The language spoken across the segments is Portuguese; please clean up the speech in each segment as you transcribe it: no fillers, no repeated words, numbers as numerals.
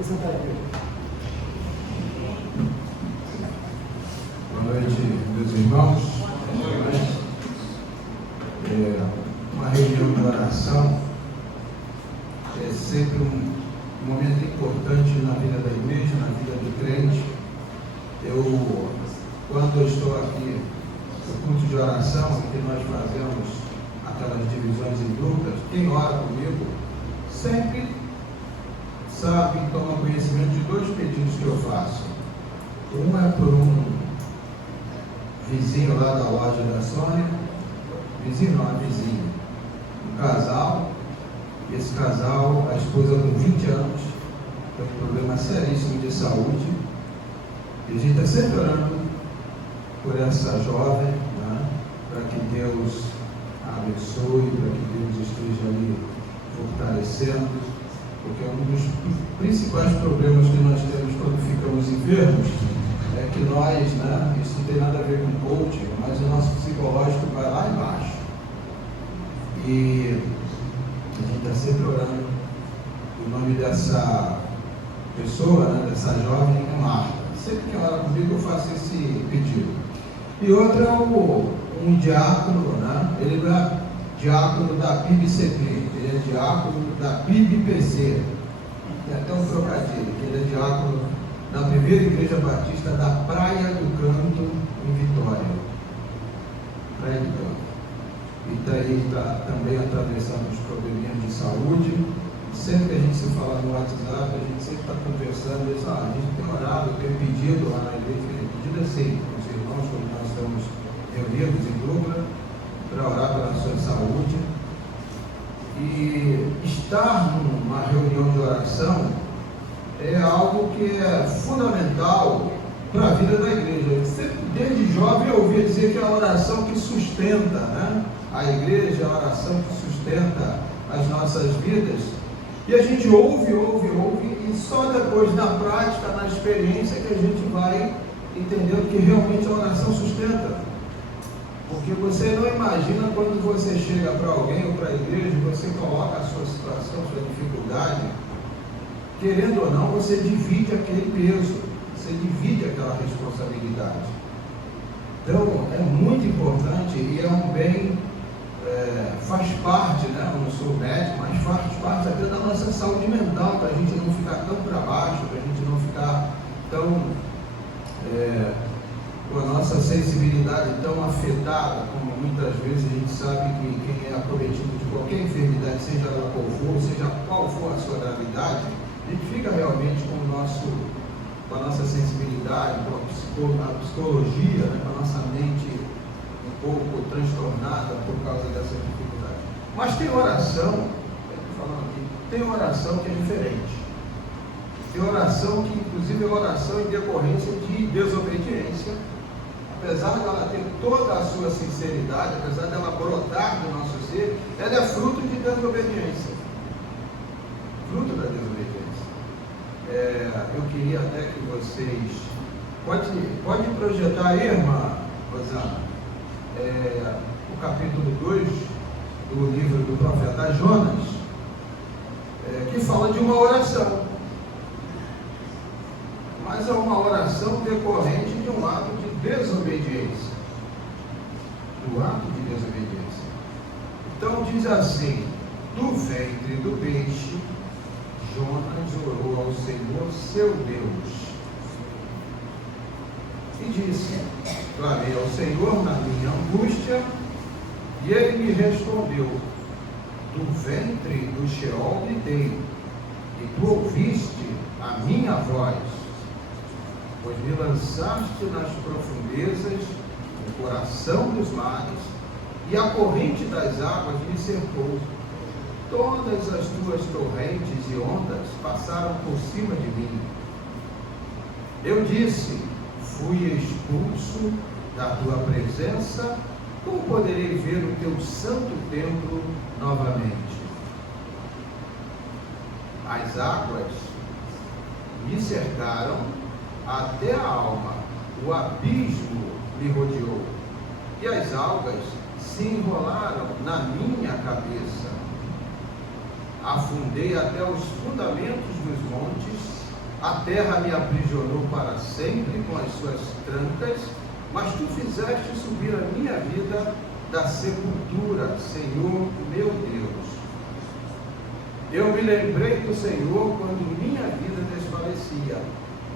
Pode sentar aqui. Boa noite, meus irmãos. Uma reunião de oração é sempre um momento importante na vida da igreja, na vida do crente. Quando eu estou aqui no culto de oração, que nós fazemos aquelas divisões em grupos, quem ora comigo sempre sabe e toma conhecimento de dois pedidos que eu faço. Um é por um vizinho lá da loja da Sônia, vizinho não, é vizinho, um casal. Esse casal, a esposa com 20 anos, tem um problema seríssimo de saúde, e a gente está sempre orando por essa jovem, né, para que Deus a abençoe, para que Deus esteja ali fortalecendo, porque um dos principais problemas que nós temos quando ficamos enfermos é que nós, né, isso não tem nada a ver com coaching, mas o nosso psicológico vai lá embaixo. E a gente está sempre orando. O nome dessa pessoa, né, dessa jovem, é Marta. Sempre que ora comigo eu faço esse pedido. E outro é um diácono, né? Ele não é diácono da PIBCP, ele é diácono da PIBPC. Tem até um trocadilho, que ele é diácono da primeira igreja batista da Praia do Canto, em Vitória. Praia do Canto. E daí está também atravessando os probleminhas de saúde. Sempre que a gente se fala no WhatsApp, a gente sempre está conversando, diz, a gente tem orado, eu tenho pedido lá na igreja, pedido assim, com os irmãos, quando nós estamos reunidos em dupla, para orar pela sua saúde. E estar numa reunião de oração é algo que é fundamental para a vida da igreja. Sempre, desde jovem eu ouvia dizer que é a oração que sustenta, né, a igreja, a oração que sustenta as nossas vidas. E a gente ouve, e só depois na prática, na experiência, que a gente vai entendendo que realmente a oração sustenta. Porque você não imagina quando você chega para alguém ou para a igreja, você coloca a sua situação, a sua dificuldade, querendo ou não, você divide aquele peso, você divide aquela responsabilidade. Então, é muito importante e é um bem, faz parte, né? Eu não sou médico, mas faz parte até da nossa saúde mental, para a gente não ficar tão para baixo, para a gente não ficar tão, com a nossa sensibilidade tão afetada, como muitas vezes a gente sabe que quem é acometido de qualquer enfermidade, seja ela qual for, seja qual for a sua gravidade, a gente fica realmente com a nossa sensibilidade, com a psicologia, né, com a nossa mente um pouco transtornada por causa dessa dificuldade. Mas tem oração, tem oração que é diferente. Tem oração que, inclusive, é oração em decorrência de desobediência. Apesar dela ter toda a sua sinceridade, apesar dela brotar do nosso ser, ela é fruto de desobediência. Fruto da desobediência. Eu queria até que vocês... Pode projetar aí, irmã Rosana, o capítulo 2 do livro do profeta Jonas, que fala de uma oração. Mas é uma oração decorrente de um ato de desobediência. Do ato de desobediência. Então diz assim: do ventre do peixe, Jonas orou ao Senhor seu Deus. E disse: clamei ao Senhor na minha angústia, e ele me respondeu: do ventre do Sheol gritei, e tu ouviste a minha voz. Pois me lançaste nas profundezas, no coração dos mares, e a corrente das águas me cercou. Todas as tuas torrentes e ondas passaram por cima de mim. Eu disse: fui expulso da tua presença, como poderei ver o teu santo templo novamente? As águas me cercaram até a alma, o abismo me rodeou, e as algas se enrolaram na minha cabeça. Afundei até os fundamentos dos montes, A terra me aprisionou para sempre com as suas trancas, mas tu fizeste subir a minha vida da sepultura, Senhor meu Deus. Eu me lembrei do Senhor quando minha vida desfalecia,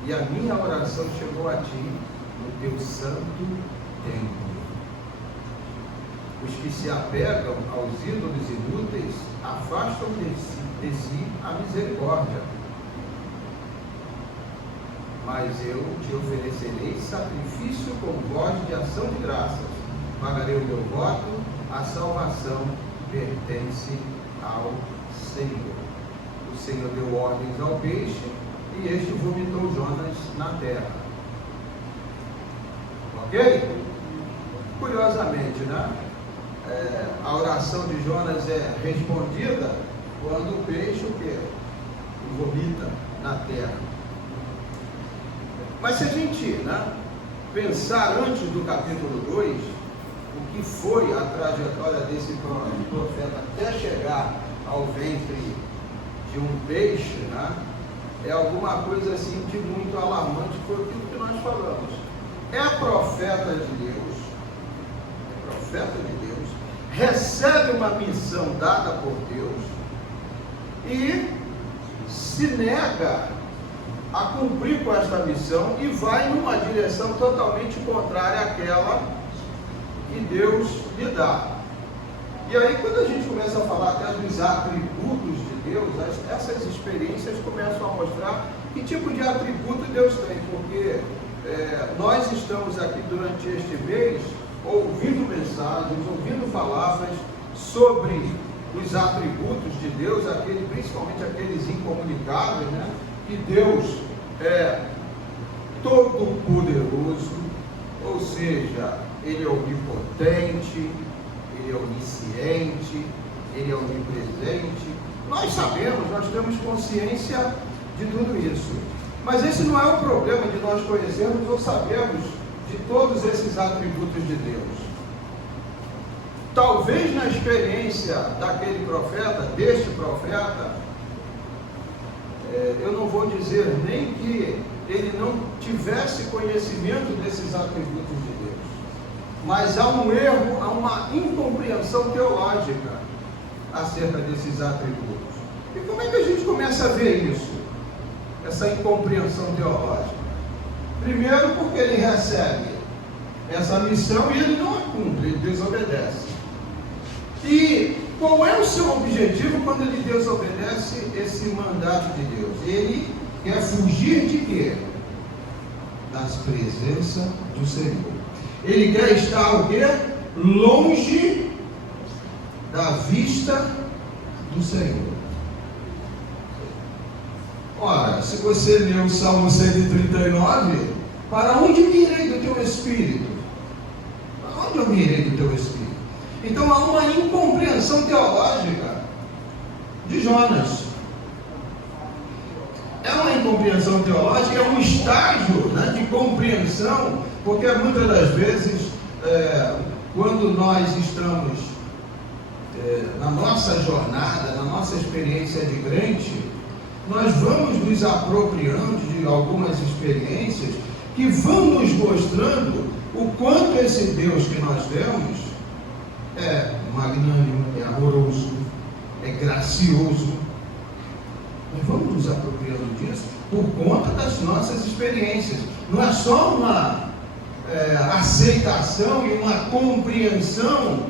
e a minha oração chegou a ti no teu santo templo. Os que se apegam aos ídolos inúteis afastam de si a misericórdia. Mas eu te oferecerei sacrifício com voz de ação de graças. Pagarei o meu voto, a salvação pertence ao Senhor. O Senhor deu ordens ao peixe, e este vomitou Jonas na terra. Ok? Curiosamente, né? A oração de Jonas é respondida quando o peixe o quê? Vomita na terra. Mas se a gente, pensar antes do capítulo 2, o que foi a trajetória desse profeta até chegar ao ventre de um peixe, é alguma coisa assim de muito alarmante, foi aquilo que nós falamos. É profeta de Deus, recebe uma missão dada por Deus e se nega a cumprir com esta missão e vai numa direção totalmente contrária àquela que Deus lhe dá. E aí, quando a gente começa a falar até dos atributos de Deus, essas experiências começam a mostrar que tipo de atributo Deus tem, porque nós estamos aqui durante este mês ouvindo mensagens, ouvindo palavras sobre os atributos de Deus, principalmente aqueles incomunicáveis, que Deus é todo poderoso, ou seja, Ele é onipotente, Ele é onisciente, Ele é onipresente. Nós sabemos, nós temos consciência de tudo isso, mas esse não é o problema de nós conhecermos ou sabermos de todos esses atributos de Deus. Talvez na experiência daquele profeta, deste profeta, eu não vou dizer nem que ele não tivesse conhecimento desses atributos de Deus, mas há um erro, há uma incompreensão teológica acerca desses atributos. E como é que a gente começa a ver isso? Essa incompreensão teológica? Primeiro, porque ele recebe essa missão e ele não a cumpre, ele desobedece. E qual é o seu objetivo quando ele desobedece esse mandato de Deus? Ele quer fugir de quê? Das presenças do Senhor. Ele quer estar o quê? Longe da vista do Senhor. Ora, se você ler o Salmo 139, para onde me irei do teu Espírito? Para onde eu me irei do teu Espírito? Então há uma incompreensão teológica de Jonas. É uma incompreensão teológica, é um estágio de compreensão, porque muitas das vezes, quando nós estamos na nossa jornada, na nossa experiência de crente, nós vamos nos apropriando de algumas experiências que vão nos mostrando o quanto esse Deus que nós temos é magnânimo, é amoroso, é gracioso. Nós vamos nos apropriando disso por conta das nossas experiências. Não é só uma aceitação e uma compreensão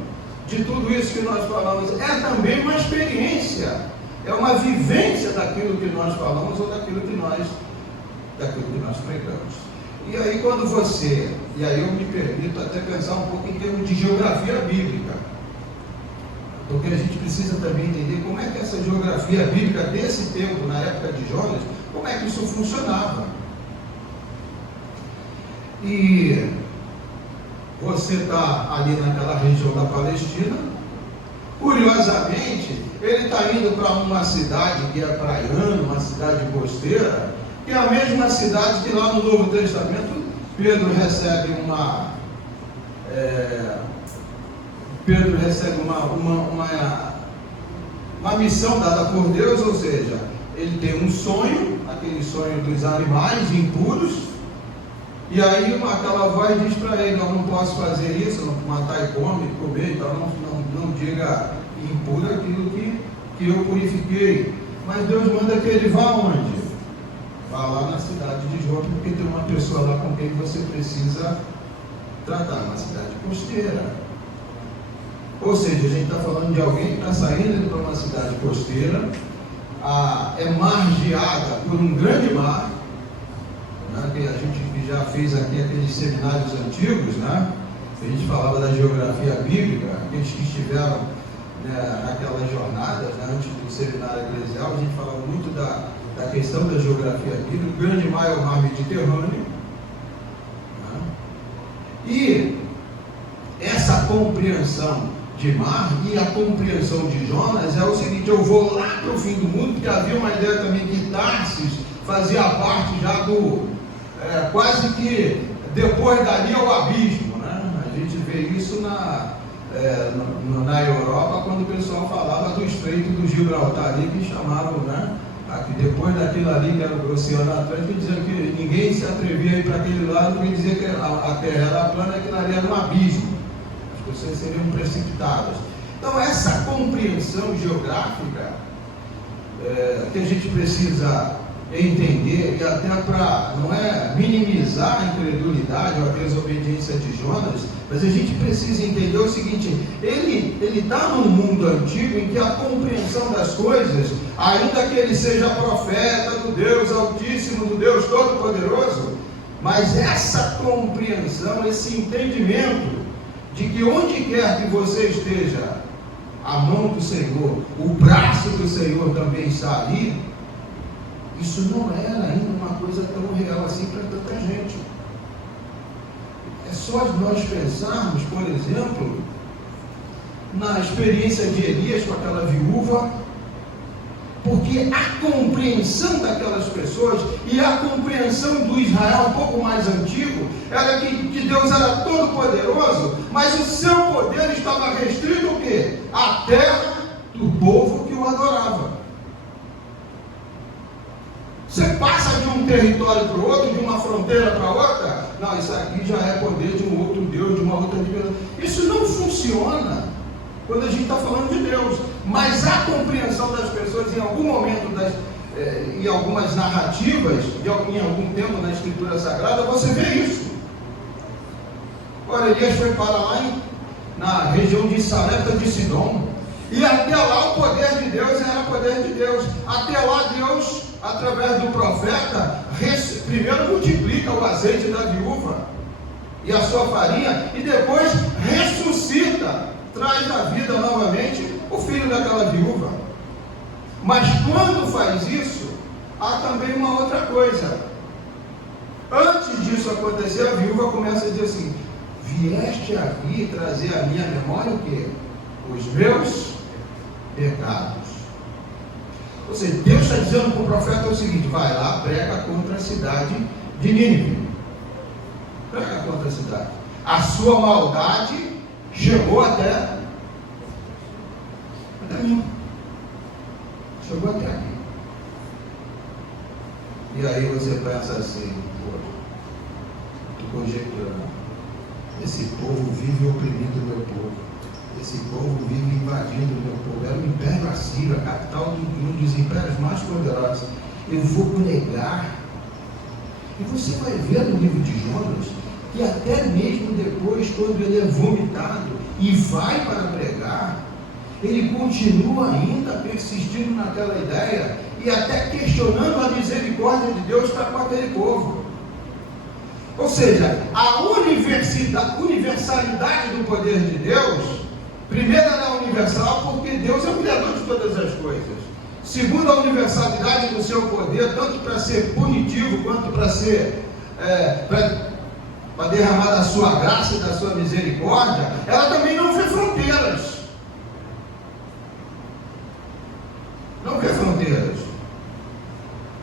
de tudo isso que nós falamos, é também uma experiência, é uma vivência daquilo que nós falamos ou daquilo que nós pregamos. E aí e aí eu me permito até pensar um pouco em termos de geografia bíblica, porque a gente precisa também entender como é que essa geografia bíblica desse tempo, na época de Jonas, como é que isso funcionava. E você está ali naquela região da Palestina, curiosamente, ele está indo para uma cidade que é praiana, uma cidade costeira, que é a mesma cidade que lá no Novo Testamento Pedro recebe uma missão dada por Deus, ou seja, ele tem um sonho, aquele sonho dos animais impuros, e aí aquela voz diz para ele: eu não posso fazer isso, não matar e comer, então não diga impuro aquilo que eu purifiquei. Mas Deus manda que ele vá onde? Vá lá na cidade de Jope, porque tem uma pessoa lá com quem você precisa tratar, uma cidade costeira. Ou seja, a gente está falando de alguém que está saindo para uma cidade costeira, é margeada por um grande mar, né, que a gente já fez aqui aqueles seminários antigos, né, a gente falava da geografia bíblica, aqueles que estiveram, né, naquelas jornadas, né, antes do seminário eclesial, a gente falava muito da questão da geografia bíblica. O grande mar é o mar Mediterrâneo, né, e essa compreensão de mar e a compreensão de Jonas é o seguinte: eu vou lá para o fim do mundo, porque havia uma ideia também que Tarsis fazia parte já do, quase que depois dali é o abismo, né? A gente vê isso na Europa, quando o pessoal falava do Estreito do Gibraltar ali, que chamavam, né? Depois daquilo ali, que era o Oceano Atlântico, dizia que ninguém se atrevia a ir para aquele lado, porque dizia que a Terra era plana e aquilo ali era um abismo. Vocês seriam precipitadas. Então, essa compreensão geográfica que a gente precisa entender, e até para, não é minimizar a incredulidade ou a desobediência de Jonas, mas a gente precisa entender o seguinte: ele está num mundo antigo em que a compreensão das coisas, ainda que ele seja profeta do Deus Altíssimo, do Deus Todo-Poderoso, mas essa compreensão, esse entendimento de que onde quer que você esteja, a mão do Senhor, o braço do Senhor também está ali, isso não era ainda uma coisa tão real assim para tanta gente. É só nós pensarmos, por exemplo, na experiência de Elias com aquela viúva, porque a compreensão daquelas pessoas e a compreensão do Israel um pouco mais antigo era que Deus era todo poderoso, mas o seu poder estava restrito ao quê? À terra do povo que o adorava. Você passa de um território para o outro, de uma fronteira para outra, não, isso aqui já é poder de um outro Deus, de uma outra divindade. Isso não funciona quando a gente está falando de Deus. Mas a compreensão das pessoas em algum momento, em algumas narrativas, em algum tempo na Escritura Sagrada, você vê isso. Ora, Elias foi para lá na região de Sarepta de Sidom, e até lá o poder de Deus era poder de Deus. Até lá Deus, através do profeta, primeiro multiplica o azeite da viúva e a sua farinha, e depois ressuscita, traz à vida novamente o filho daquela viúva. Mas quando faz isso, há também uma outra coisa. Antes disso acontecer, a viúva começa a dizer assim: vieste aqui trazer à minha memória o quê? Os meus pecados. Ou seja, Deus está dizendo para o profeta o seguinte: vai lá, prega contra a cidade de Nínive. Prega contra a cidade. A sua maldade chegou até mim. Chegou até aqui. E aí você pensa assim: pô, estou conjecturando. Esse povo vive oprimindo o meu povo. Esse povo vive invadindo o meu povo. Era o Império Assírio, a capital de um dos impérios mais poderosos. Eu vou negar. E você vai ver no livro de Jonas que até mesmo depois, quando ele é vomitado e vai para pregar, ele continua ainda persistindo naquela ideia e até questionando a misericórdia de Deus para com aquele povo. Ou seja, a universalidade do poder de Deus, primeiro, ela é universal porque Deus é o Criador de todas as coisas. Segundo, a universalidade do seu poder, tanto para ser punitivo quanto para ser para derramar da sua graça e da sua misericórdia, ela também não vê fronteiras. Não vê fronteiras.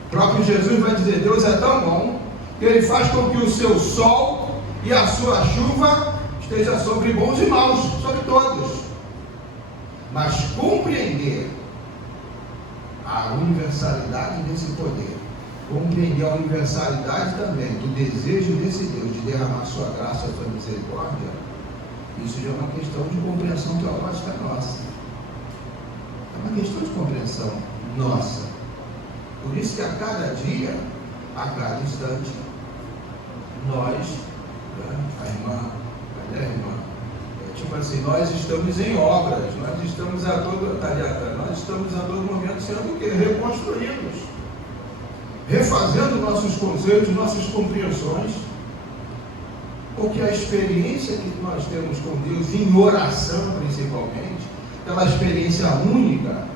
O próprio Jesus vai dizer: Deus é tão bom que Ele faz com que o seu sol e a sua chuva esteja sobre bons e maus, sobre todos. Mas compreender a universalidade desse poder, compreender a universalidade também do desejo desse Deus de derramar sua graça e sua misericórdia, isso já é uma questão de compreensão teológica nossa. É uma questão de compreensão nossa. Por isso que a cada dia, a cada instante, nós, a irmã, tipo assim, nós estamos em obras, nós estamos a todo momento sendo o quê? Reconstruídos, refazendo nossos conceitos, nossas compreensões, porque a experiência que nós temos com Deus, em oração principalmente, aquela experiência única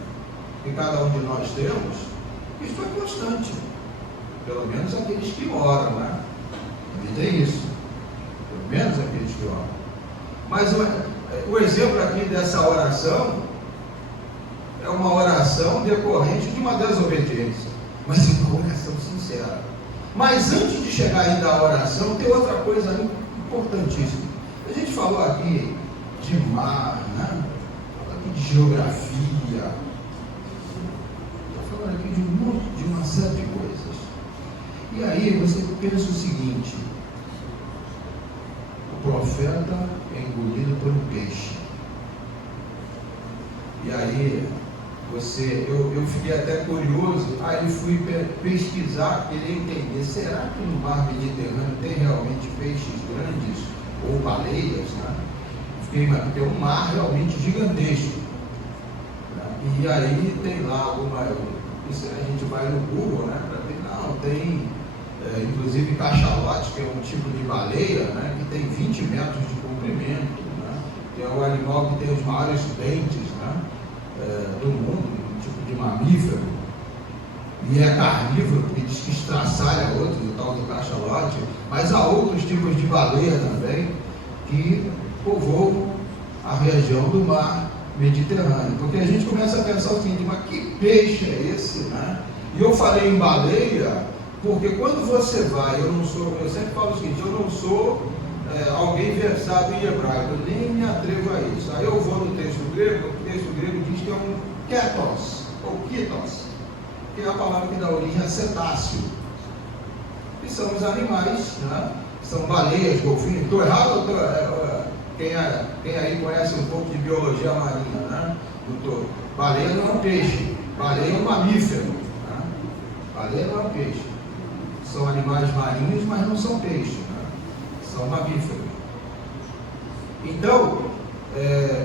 que cada um de nós temos, isso é constante, pelo menos aqueles que oram, né? A vida é isso, pelo menos aqueles que oram. Mas o exemplo aqui dessa oração é uma oração decorrente de uma desobediência, mas uma oração sincera. Mas antes de chegar ainda à oração, tem outra coisa importantíssima. A gente falou aqui de mar, né? Falou aqui de geografia, está falando aqui de uma série de coisas. E aí você pensa o seguinte: o profeta é engolido por um peixe. E aí eu fiquei até curioso, aí fui pesquisar, queria entender, será que no mar Mediterrâneo tem realmente peixes grandes ou baleias, né? Porque é um mar realmente gigantesco, né? E aí tem lá alguma, isso a gente vai no Google, né, para ver, não, tem inclusive cachalote, que é um tipo de baleia, né, que tem 20 metros de comprimento, né, que é o animal que tem os maiores dentes, né, do mundo, um tipo de mamífero, e é carnívoro, porque diz que estraçalha outros, o tal do cachalote, mas há outros tipos de baleia também, que povoam a região do mar Mediterrâneo, porque a gente começa a pensar o seguinte: mas que peixe é esse, né? E eu falei em baleia, porque quando você vai, eu sempre falo o seguinte: eu não sou alguém versado em hebraico, eu nem me atrevo a isso. Aí eu vou no texto grego, o texto grego diz que é um ketos, ou kitos, que é a palavra que dá origem a cetáceo, que são os animais, né? São baleias, golfinhos. Estou errado? Quem aí conhece um pouco de biologia marinha, né? Baleia não é um peixe, baleia é um mamífero, né? Baleia não é um peixe. São animais marinhos, mas não são peixes, né? São mamíferos. Então,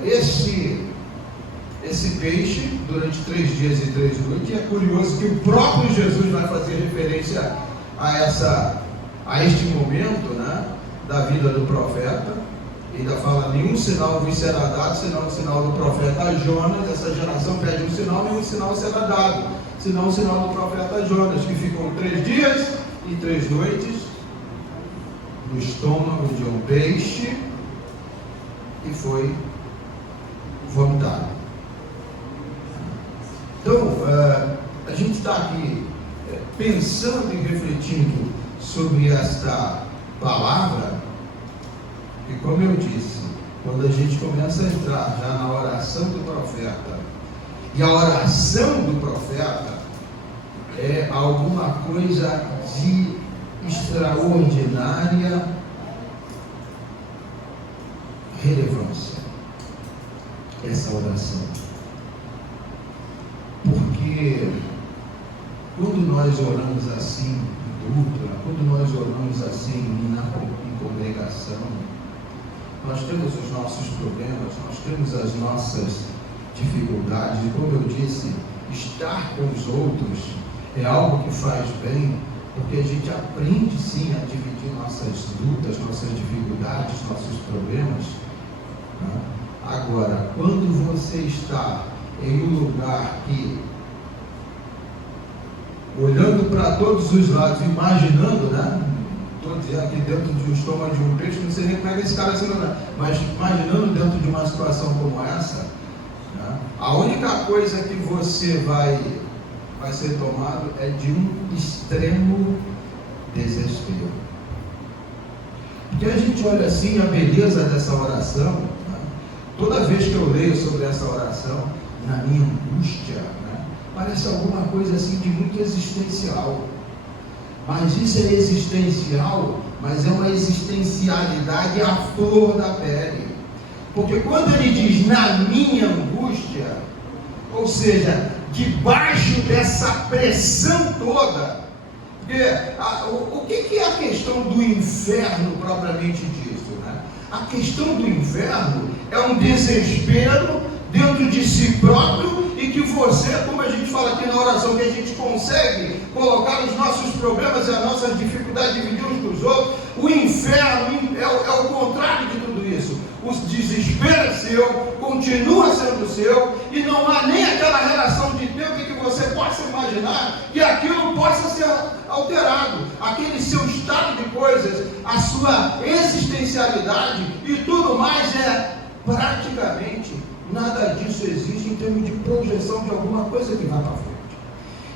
esse peixe, durante 3 dias e 3 noites, é curioso que o próprio Jesus vai fazer referência a este momento, né, da vida do profeta. Ainda fala: nenhum sinal vos será dado, senão o sinal do profeta Jonas. Essa geração pede um sinal, nenhum sinal será dado, senão o sinal do profeta Jonas, que ficou 3 dias e 3 noites no estômago de um peixe e foi vomitado. Então, a gente está aqui pensando e refletindo sobre esta palavra, e como eu disse, quando a gente começa a entrar já na oração do profeta, e a oração do profeta é alguma coisa de extraordinária relevância, essa oração. Porque quando nós oramos assim em dupla, quando nós oramos assim em congregação, nós temos os nossos problemas, nós temos as nossas dificuldades, e como eu disse, estar com os outros é algo que faz bem, porque a gente aprende sim a dividir nossas lutas, nossas dificuldades, nossos problemas, né? Agora, quando você está em um lugar que, olhando para todos os lados, imaginando, né? Estou dizendo aqui dentro do estômago de um peixe, não sei nem como é que esse cara se lembra, mas imaginando dentro de uma situação como essa, né? A única coisa que você vai ser tomado é de um extremo desespero. Porque a gente olha assim a beleza dessa oração, né? Toda vez que eu leio sobre essa oração, na minha angústia, né? parece alguma coisa assim de muito existencial. Mas isso é existencial, mas é uma existencialidade à flor da pele. Porque quando ele diz na minha angústia, ou seja, debaixo dessa pressão toda, porque o que é a questão do inferno propriamente dito, né? A questão do inferno é um desespero dentro de si próprio, e que você, como a gente fala aqui na oração, que a gente consegue colocar os nossos problemas e as nossas dificuldades, dividir uns dos outros. O inferno é o contrário de tudo isso. O desespero é seu, continua sendo seu, e não há nem aquela relação de tempo em que você possa imaginar que aquilo possa ser alterado. Aquele seu estado de coisas, a sua existencialidade e tudo mais é praticamente nada disso existe em termos de projeção de alguma coisa que vai para frente.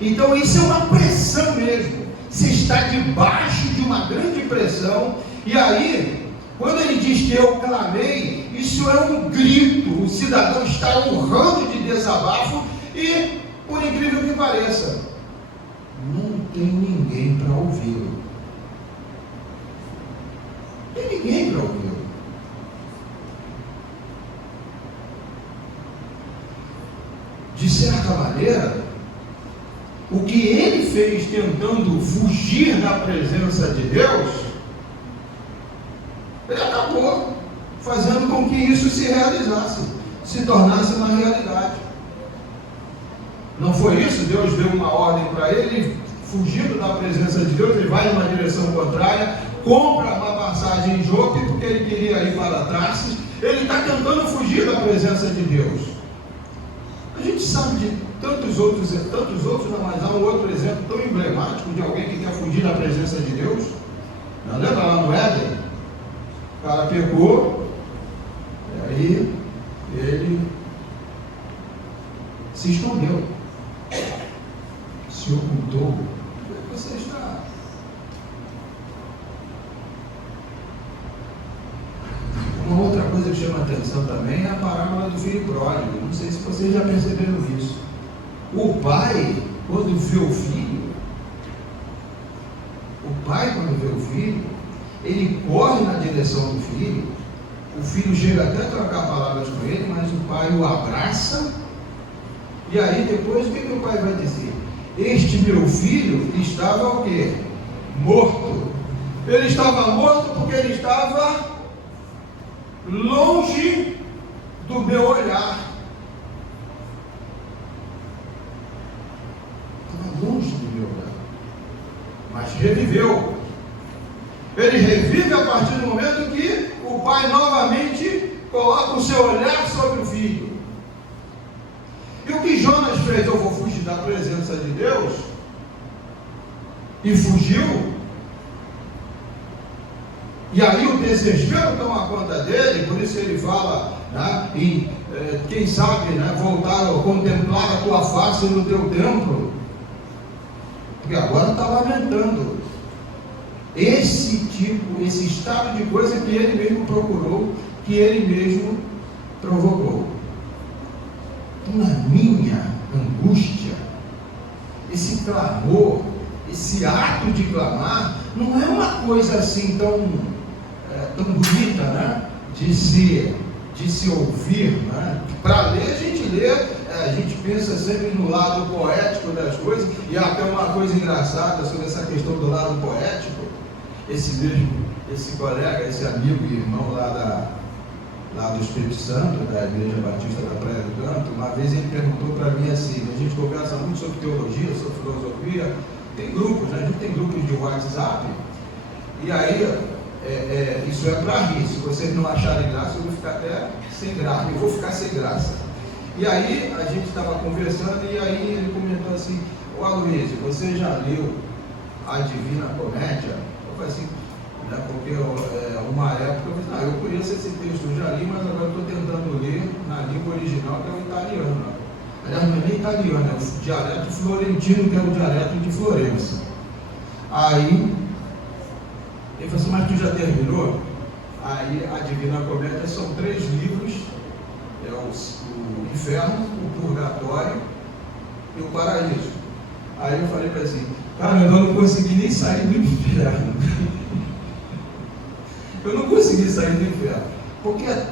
Então isso é uma pressão mesmo. Você está debaixo de uma grande pressão, e aí, quando ele diz que eu clamei, isso é um grito. O cidadão está urrando de desabafo, e, por incrível que pareça, não tem ninguém para ouvi-lo. Não tem ninguém para ouvi-lo. De certa maneira, o que ele fez tentando fugir da presença de Deus, ele acabou fazendo com que isso se realizasse, se tornasse uma realidade. Não foi isso? Deus deu uma ordem para ele, fugindo da presença de Deus, ele vai numa direção contrária, compra uma passagem em Jope, porque ele queria ir para Tarsis. Ele está tentando fugir da presença de Deus. A gente sabe de tantos outros, não, mas há um outro exemplo tão emblemático de alguém que quer fugir da presença de Deus. Não lembra lá no Éden? O cara pecou, e aí ele se escondeu, se ocultou. Você está... Uma outra coisa que chama atenção também é a parábola do filho pródigo. Não sei se vocês já perceberam isso. O pai, quando vê o filho, ele corre na direção do filho. O filho chega até a trocar palavras com ele, mas o pai o abraça. E aí depois o que o pai vai dizer? Este meu filho estava o quê? Morto. Ele estava morto porque ele estava longe do meu olhar. Estava longe do meu olhar. Mas reviveu. Ele revive a partir do momento que o pai novamente coloca o seu olhar sobre o filho. E o que Jonas fez? Eu vou fugir da presença de Deus. E fugiu. E aí o desespero toma conta dele, por isso ele fala, né, quem sabe, né, voltar a contemplar a tua face no teu templo. Porque agora está lamentando esse estado de coisa que ele mesmo procurou, que ele mesmo provocou. Na minha angústia, esse clamor, esse ato de clamar, não é uma coisa assim tão bonita, né? de se ouvir, né? Para ler, a gente lê, a gente pensa sempre no lado poético das coisas, e até uma coisa engraçada sobre essa questão do lado poético. Esse colega, esse amigo e irmão lá do Espírito Santo, da Igreja Batista da Praia do Canto, uma vez ele perguntou para mim assim: a gente conversa muito sobre teologia, sobre filosofia, tem grupos, né? A gente tem grupos de WhatsApp, e aí isso é para rir. Se vocês não acharem graça, eu vou ficar até sem graça, eu vou ficar sem graça. E aí a gente estava conversando, e aí ele comentou assim: ô Aloysio, você já leu a Divina Comédia? Eu falei assim, né, porque uma época eu falei, eu conheço esse texto, eu já li, mas agora estou tentando ler na língua original, que é o italiano. Aliás, não é nem italiano, é o dialeto florentino, que é o dialeto de Florença. Aí ele falou assim: mas tu já terminou? Aí a Divina Comédia são 3 livros, é o Inferno, o Purgatório e o paraíso. Aí eu falei para ele assim, cara, eu não consegui nem sair do inferno. Eu não consegui sair do inferno, porque é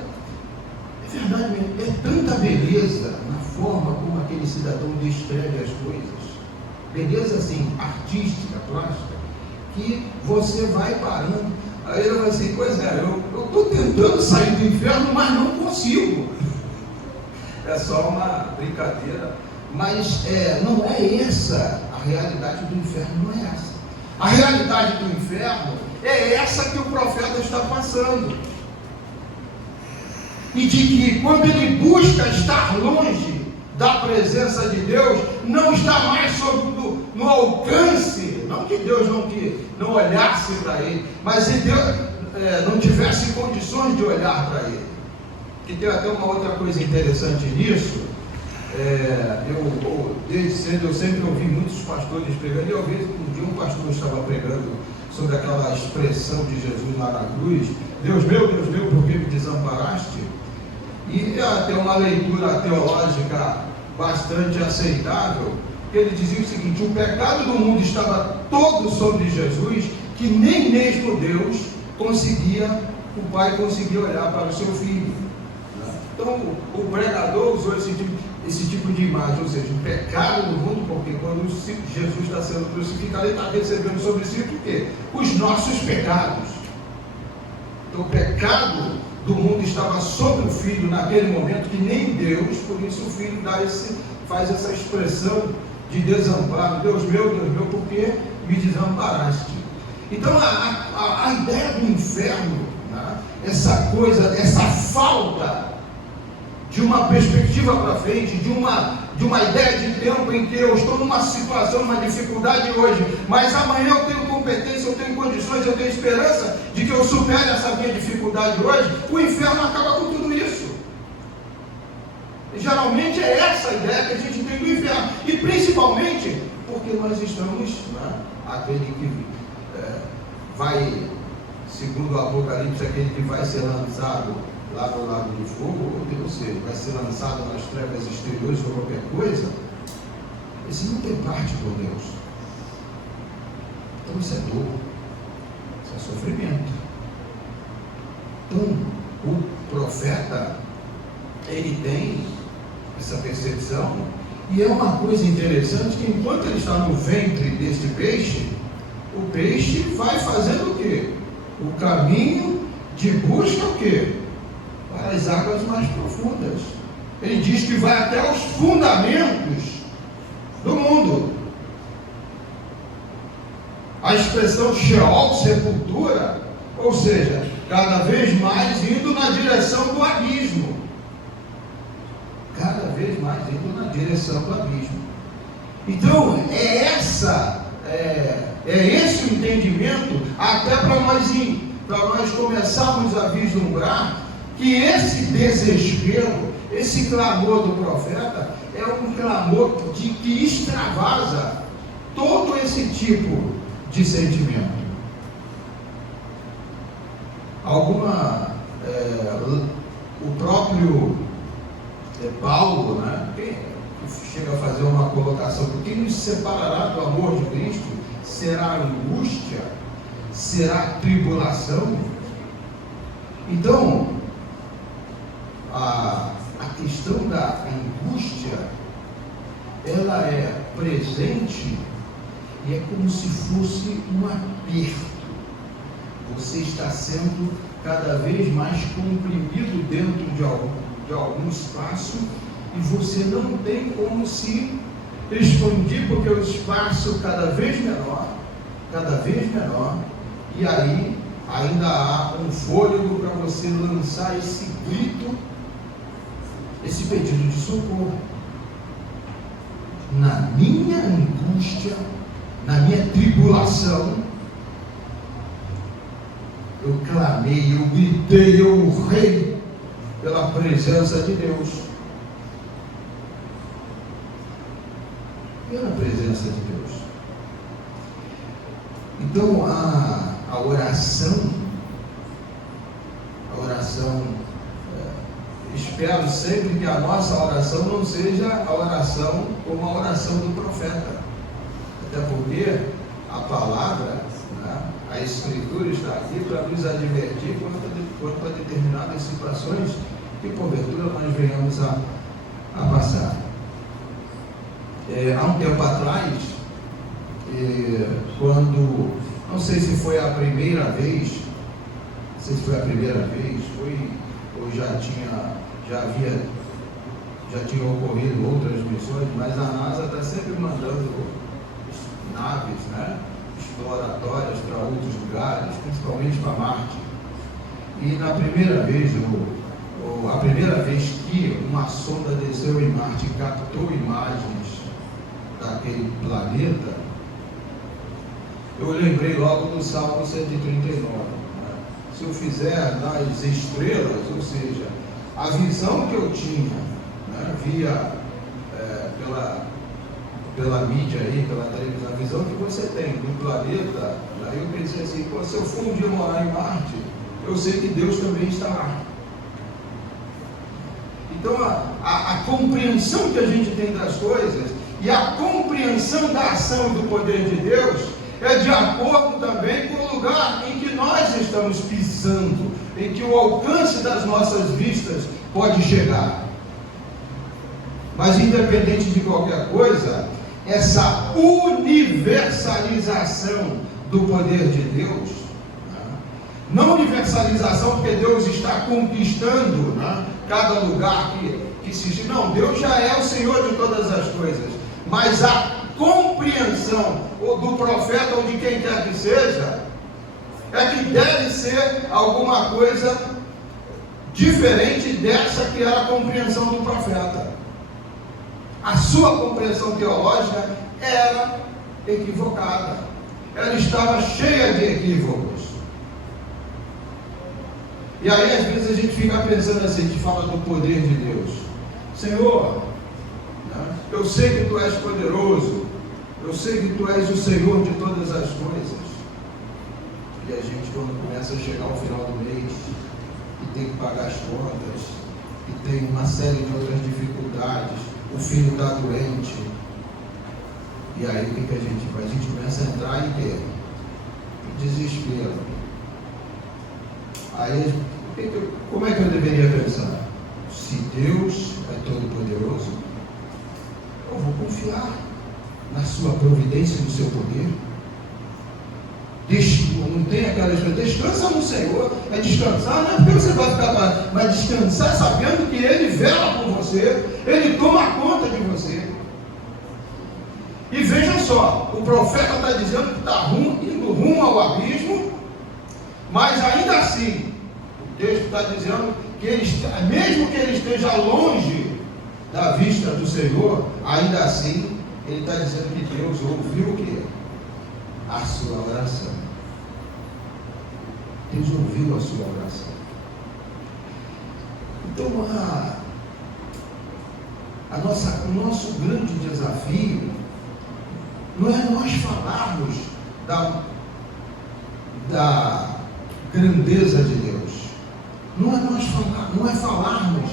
verdade mesmo, é tanta beleza na forma como aquele cidadão descreve as coisas, beleza assim, artística, plástica, que você vai parando. Aí ele vai assim, pois é, eu estou tentando sair do inferno, mas não consigo. É só uma brincadeira, mas não é essa a realidade do inferno, não é essa. A realidade do inferno é essa que o profeta está passando. E de que quando ele busca estar longe da presença de Deus, não está mais no alcance, não que Deus não olhasse para ele, mas se Deus não tivesse condições de olhar para ele. Que tem até uma outra coisa interessante nisso. Desde cedo eu sempre ouvi muitos pastores pregando, e eu vi um dia um pastor estava pregando sobre aquela expressão de Jesus lá na cruz, Deus meu, por que me desamparaste? E até uma leitura teológica bastante aceitável, ele dizia o seguinte: o pecado do mundo estava todo sobre Jesus, que nem mesmo Deus o Pai conseguia olhar para o seu filho. Então o pregador usou esse tipo de imagem, ou seja, o pecado do mundo, porque quando Jesus está sendo crucificado, ele está recebendo sobre si o quê? Os nossos pecados. Então o pecado do mundo estava sobre o filho naquele momento, que nem Deus, por isso o filho faz essa expressão de desamparo, Deus meu, por que me desamparaste? Então a ideia do inferno, né? Essa falta de uma perspectiva para frente, de uma ideia de tempo em que eu estou numa situação, uma dificuldade hoje, mas amanhã eu tenho competência, eu tenho condições, eu tenho esperança de que eu supere essa minha dificuldade hoje, o inferno acaba com tudo isso. E geralmente é essa a ideia que a gente tem do inferno, e principalmente porque nós estamos, né, aquele que vai, segundo o Apocalipse, aquele que vai ser lançado lá no lago de fogo, ou seja, vai ser lançado nas trevas exteriores ou qualquer coisa, esse não tem parte por Deus. Então isso é dor, isso é sofrimento. Então o profeta, ele tem essa percepção, e é uma coisa interessante que enquanto ele está no ventre deste peixe, o peixe vai fazendo o quê? O caminho de busca o quê? Para as águas mais profundas. Ele diz que vai até os fundamentos do mundo. A expressão Sheol, sepultura, ou seja, cada vez mais indo na direção do abismo. Cada vez mais indo na direção do abismo. Então, é esse o entendimento, até para nós começarmos a vislumbrar que esse desespero, esse clamor do profeta, é um clamor que extravasa todo esse tipo de sentimento. O próprio Paulo, né, que chega a fazer uma colocação: quem nos separará do amor de Cristo? Será angústia? Será tribulação? Então, a questão da angústia, ela é presente, e é como se fosse um aperto. Você está sendo cada vez mais comprimido dentro de algum espaço, e você não tem como se expandir, porque o espaço cada vez menor, e aí ainda há um fôlego para você lançar esse grito, esse pedido de socorro. Na minha angústia, na minha tribulação, eu clamei, eu gritei, eu urrei pela presença de Deus. Pela presença de Deus. Então oração, espero sempre que a nossa oração não seja a oração como a oração do profeta. Até porque a palavra, né, a Escritura está aqui para nos advertir quanto a determinadas situações que porventura nós venhamos a passar. Há um tempo atrás, quando, não sei se foi a primeira vez, foi, ou já tinha ocorrido outras missões, mas a NASA está sempre mandando naves, né, exploratórias para outros lugares, principalmente para Marte. E na primeira vez, a primeira vez que uma sonda desceu em Marte e captou imagens daquele planeta, eu lembrei logo do Salmo 139. Se eu fizer nas estrelas, ou seja, a visão que eu tinha, né, via pela mídia aí, pela televisão, a visão que você tem do planeta, aí eu pensei assim, se eu for um dia morar em Marte, eu sei que Deus também está lá. Então a compreensão que a gente tem das coisas e a compreensão da ação e do poder de Deus é de acordo também com o lugar em que nós estamos pisando, em que o alcance das nossas vistas pode chegar. Mas independente de qualquer coisa, essa universalização do poder de Deus, não universalização porque Deus está conquistando, né, cada lugar que se... Não, Deus já é o Senhor de todas as coisas, mas a compreensão do profeta ou de quem quer que seja é que deve ser alguma coisa diferente dessa que era a compreensão do profeta. A sua compreensão teológica era equivocada, ela estava cheia de equívocos. E aí às vezes a gente fica pensando assim, a gente fala do poder de Deus. Senhor, eu sei que Tu és poderoso, eu sei que Tu és o Senhor de todas as coisas. E a gente, quando começa a chegar ao final do mês e tem que pagar as contas, e tem uma série de outras dificuldades, o filho está doente, e aí o que a gente faz? A gente começa a entrar em quê? Em desespero. Aí, como é que eu deveria pensar? Se Deus é todo poderoso, eu vou confiar na sua providência e no seu poder. Não tem aquela expressão, descansa no Senhor. É descansar, não é porque você vai ficar lá, mas descansar sabendo que Ele vela por você, Ele toma conta de você. E veja só, o profeta está dizendo que está indo rumo ao abismo, mas ainda assim, o texto está dizendo que mesmo que ele esteja longe da vista do Senhor, ainda assim, ele está dizendo que Deus ouviu o quê? A sua oração. Deus ouviu a sua oração. Então, o nosso grande desafio não é nós falarmos da grandeza de Deus, não é falarmos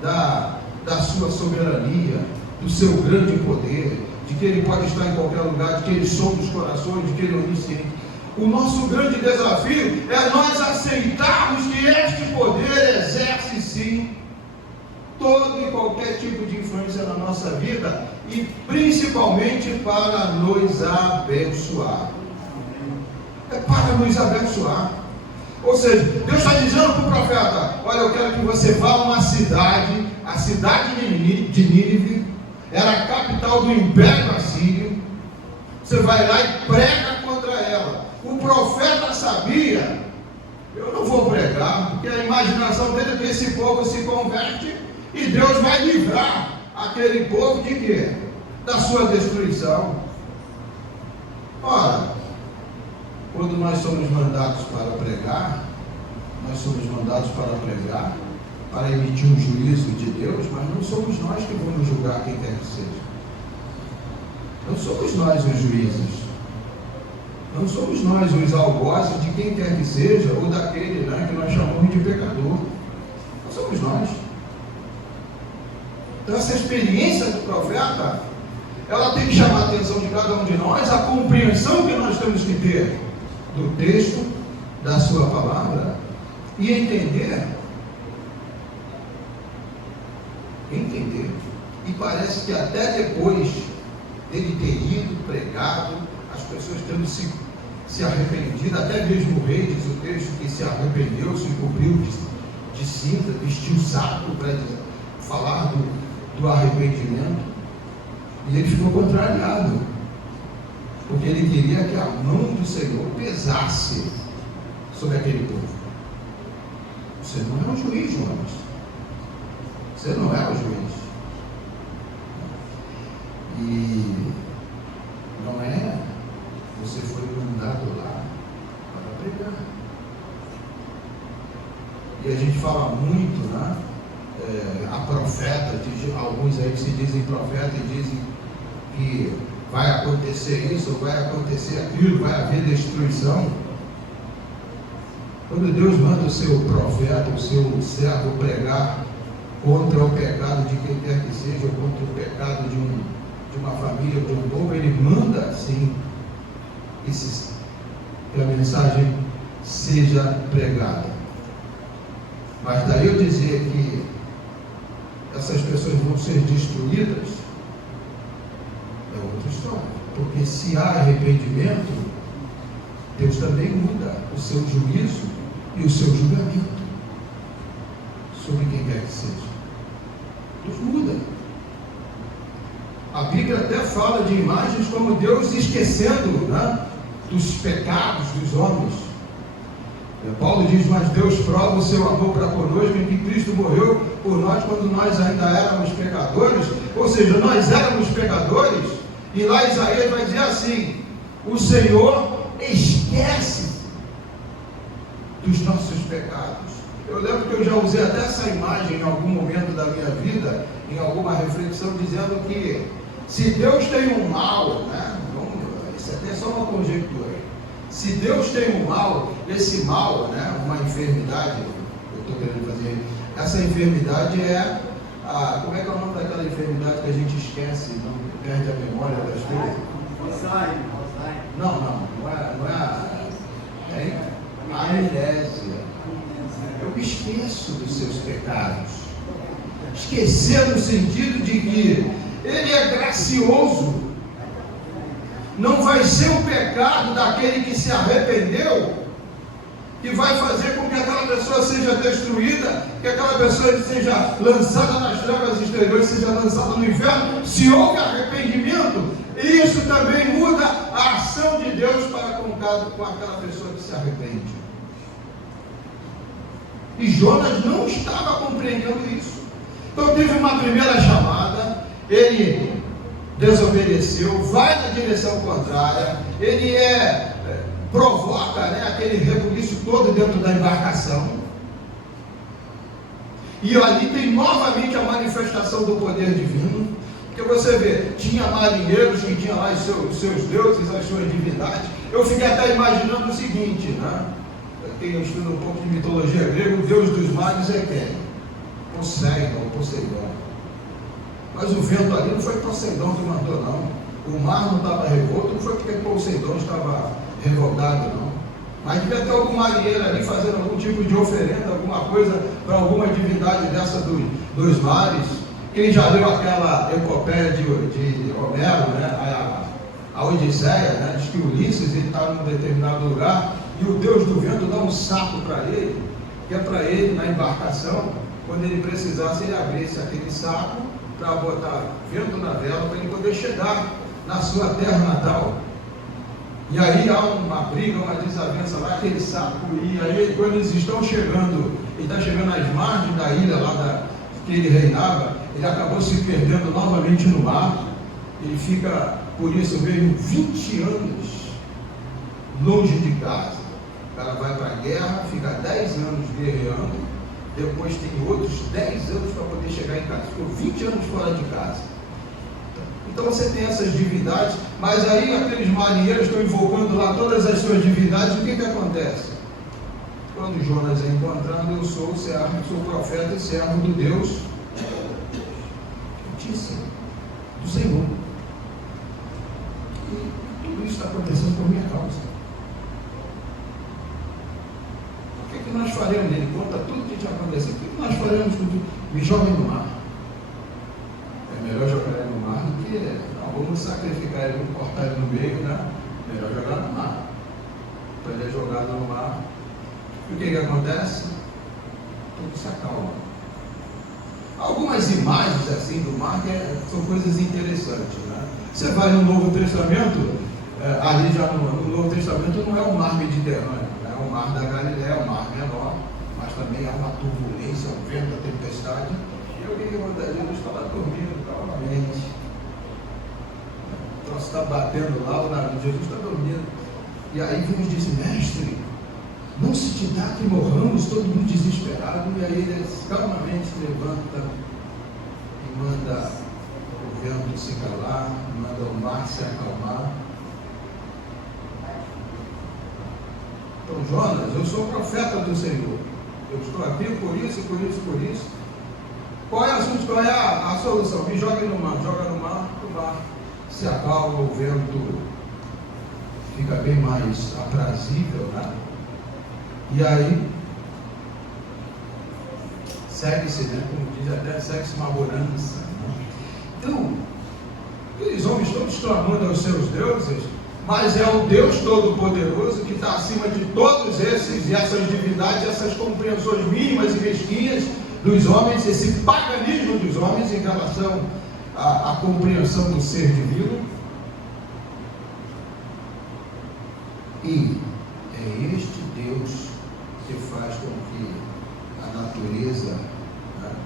da sua soberania, do seu grande poder, de que Ele pode estar em qualquer lugar, de que Ele sonda os corações, de que Ele é onisciente. O nosso grande desafio é nós aceitarmos que este poder exerce sim todo e qualquer tipo de influência na nossa vida, e principalmente para nos abençoar. É para nos abençoar. Ou seja, Deus está dizendo para o profeta: olha, eu quero que você vá a uma cidade, a cidade de Nínive, era a capital do Império Assírio. Você vai lá e prega contra ela. O profeta sabia: eu não vou pregar, porque a imaginação dele é que esse povo se converte e Deus vai livrar aquele povo de quê? Da sua destruição. Ora, quando nós somos mandados para pregar, para emitir um juízo de Deus, mas não somos nós que vamos julgar quem quer que seja. Não somos nós os juízes. Não somos nós os algozes de quem quer que seja, ou daquele, né, que nós chamamos de pecador. Não somos nós. Então essa experiência do profeta, ela tem que chamar a atenção de cada um de nós, a compreensão que nós temos que ter do texto, da sua palavra, e entender, e parece que até depois dele ter ido, pregado, as pessoas tendo se arrependido, até mesmo o rei, diz o texto, que se arrependeu, se cobriu de cinza, vestiu saco para falar do arrependimento, e ele ficou contrariado, porque ele queria que a mão do Senhor pesasse sobre aquele povo. Você não é o juiz, Jonas. Você não é o juiz. E não é, você foi mandado lá para pregar. E a gente fala muito, né? A profeta, alguns aí que se dizem profeta e dizem que vai acontecer isso, vai acontecer aquilo, vai haver destruição. Quando Deus manda o seu profeta, o seu servo pregar contra o pecado de quem quer que seja, ou contra o pecado de uma família, de um povo, ele manda sim que a mensagem seja pregada. Mas daí eu dizer que essas pessoas vão ser destruídas, é outra história. Porque se há arrependimento, Deus também muda o seu juízo e o seu julgamento sobre quem quer que seja. Deus muda. A Bíblia até fala de imagens como Deus esquecendo, né, dos pecados dos homens. Paulo diz, mas Deus prova o seu amor para conosco em que Cristo morreu por nós quando nós ainda éramos pecadores. Ou seja, nós éramos pecadores, e lá Isaías vai dizer assim: o Senhor esquece dos nossos pecados. Eu lembro que eu já usei até essa imagem em algum momento da minha vida, em alguma reflexão, dizendo que se Deus tem um mal, né, isso até é só uma conjectura, se Deus tem um mal, esse mal, né, uma enfermidade, eu estou querendo fazer, essa enfermidade é, como é que é o nome daquela enfermidade que a gente esquece, não perde a memória das coisas? Não é a amnésia. Eu me esqueço dos seus pecados. Esquecer no sentido de que Ele é gracioso. Não vai ser o pecado daquele que se arrependeu que vai fazer com que aquela pessoa seja destruída, que aquela pessoa seja lançada nas trevas exteriores, seja lançada no inferno. Se houve arrependimento, isso também muda a ação de Deus para com aquela pessoa que se arrepende. E Jonas não estava compreendendo isso. Então teve uma primeira chamada, ele desobedeceu, vai na direção contrária, ele provoca, né, aquele rebuliço todo dentro da embarcação, e ali tem novamente a manifestação do poder divino, porque você vê, tinha marinheiros que tinham lá os seus deuses, as suas divindades. Eu fiquei até imaginando o seguinte, né? Quem estuda um pouco de mitologia grega, o deus dos mares é quem? Poseidon. Mas o vento ali não foi Poseidon que mandou, não. O mar não estava revolto, não foi porque Poseidon estava revoltado, não. Mas devia ter algum marinheiro ali fazendo algum tipo de oferenda, alguma coisa para alguma divindade dessa dos mares. Quem já leu aquela epopeia de Homero, né? A Odisseia, né? Diz que Ulisses está num determinado lugar e o deus do vento dá um saco para ele, que é para ele, na embarcação, quando ele precisasse, ele abrisse aquele saco para botar vento na vela, para ele poder chegar na sua terra natal. E aí há uma briga, uma desavença lá, aquele saco, e aí quando eles estão chegando, ele está chegando às margens da ilha lá que ele reinava, ele acabou se perdendo novamente no mar. Ele fica, por isso veio 20 anos longe de casa. O cara vai para a guerra, fica 10 anos guerreando, depois tem outros 10 anos para poder chegar em casa. Ficou 20 anos fora de casa. Então você tem essas divindades, mas aí aqueles marinheiros estão invocando lá todas as suas divindades. O que acontece? Quando Jonas é encontrando, eu sou o servo, sou profeta e servo do Deus nós faremos? Ele conta tudo o que tinha acontecido. O que nós faremos com tudo? Me joguem no mar. É melhor jogar ele no mar do que vamos sacrificar ele, vamos cortar ele no meio, né? Melhor jogar no mar. Então ele é jogado no mar. E o que acontece? Tudo se acalma. Algumas imagens assim do mar são coisas interessantes, né? Você vai no Novo Testamento, ali já no Novo Testamento não é o mar Mediterrâneo, é o mar da Galileia, é o mar menor, mas também há uma turbulência, um vento, a tempestade. E o que acontece? Jesus está lá dormindo calmamente. Então está batendo lá, o nariz, Jesus está dormindo. E aí Jesus disse: mestre, não se te dá que morramos, todo mundo desesperado. E aí ele calmamente levanta e manda o vento se calar, manda o mar se acalmar. Então, Jonas, eu sou profeta do Senhor, eu estou aqui por isso, por isso, por isso. Qual é a solução? Me joga no mar, o mar se acalma, o vento fica bem mais aprazível, né? E aí segue-se, né? Como diz, até segue-se uma bonança, né? Então, aqueles homens todos clamando aos seus deuses, mas é o Deus Todo-Poderoso que está acima de todos esses, e essas divindades, essas compreensões mínimas e mesquinhas dos homens, esse paganismo dos homens em relação à compreensão do ser divino. E é este Deus que faz com que a natureza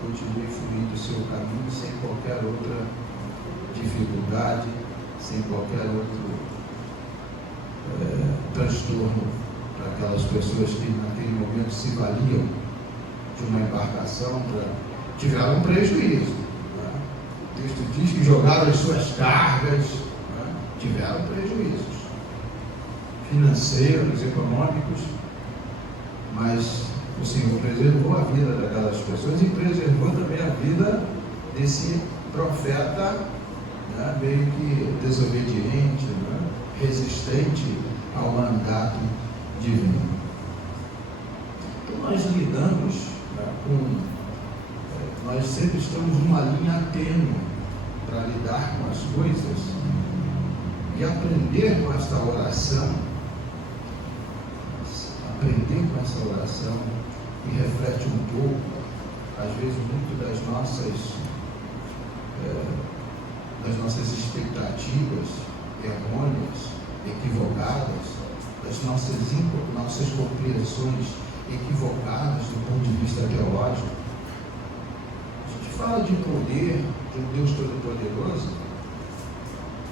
continue fluindo o seu caminho sem qualquer outra dificuldade, sem qualquer outro transtorno para aquelas pessoas que naquele momento se valiam de uma embarcação, tiveram um prejuízo. O texto diz que jogaram as suas cargas, tiveram prejuízos financeiros, econômicos, mas o Senhor preservou a vida daquelas pessoas e preservou também a vida desse profeta, né, meio que desobediente, né, resistente ao mandato divino. Então nós lidamos, né, nós sempre estamos numa linha tênue para lidar com as coisas e aprender com esta oração. Aprender com essa oração e reflete um pouco, às vezes muito das nossas expectativas errôneas, equivocadas, das nossas compreensões equivocadas do ponto de vista teológico. A gente fala de poder, de um Deus Todo-Poderoso,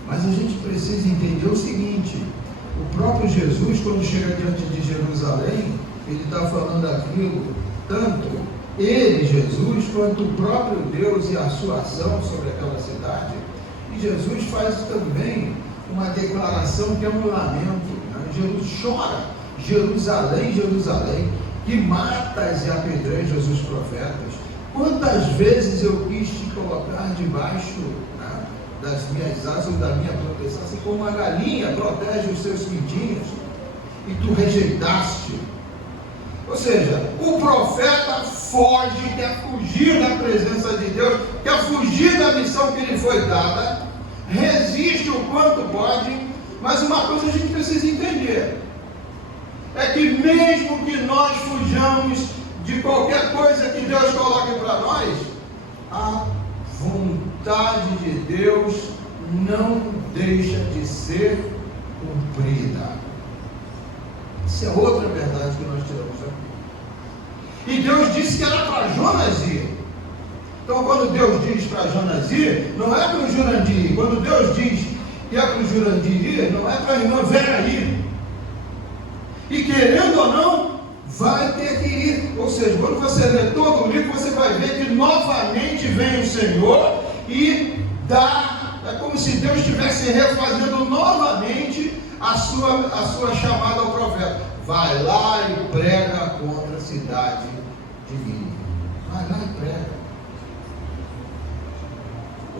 mas a gente precisa entender o seguinte: o próprio Jesus, quando chega diante de Jerusalém, ele está falando aquilo, tanto ele, Jesus, quanto o próprio Deus e a sua ação sobre aquela cidade. E Jesus faz também uma declaração que é um lamento, né? Jesus chora: Jerusalém, Jerusalém, que matas e apedrejas os profetas. Quantas vezes eu quis te colocar debaixo, né, das minhas asas, da minha proteção, assim como a galinha protege os seus pintinhos, e tu rejeitaste. Ou seja, o profeta foge, quer fugir da presença de Deus, quer fugir da missão que lhe foi dada, resiste o quanto pode, mas uma coisa a gente precisa entender, é que mesmo que nós fujamos de qualquer coisa que Deus coloque para nós, a vontade de Deus não deixa de ser cumprida. Isso é outra verdade que nós tiramos aqui. E Deus disse que era para Jonas ir. Então, quando Deus diz para Jonas ir, não é para o Jurandir ir. Quando Deus diz que é para o Jurandir ir, não é para a irmã Vera ir. E querendo ou não, vai ter que ir. Ou seja, quando você lê todo o livro, você vai ver que novamente vem o Senhor e dá, é como se Deus estivesse refazendo novamente a sua chamada ao profeta. Vai lá e prega contra a cidade de Nínive. Vai lá e prega.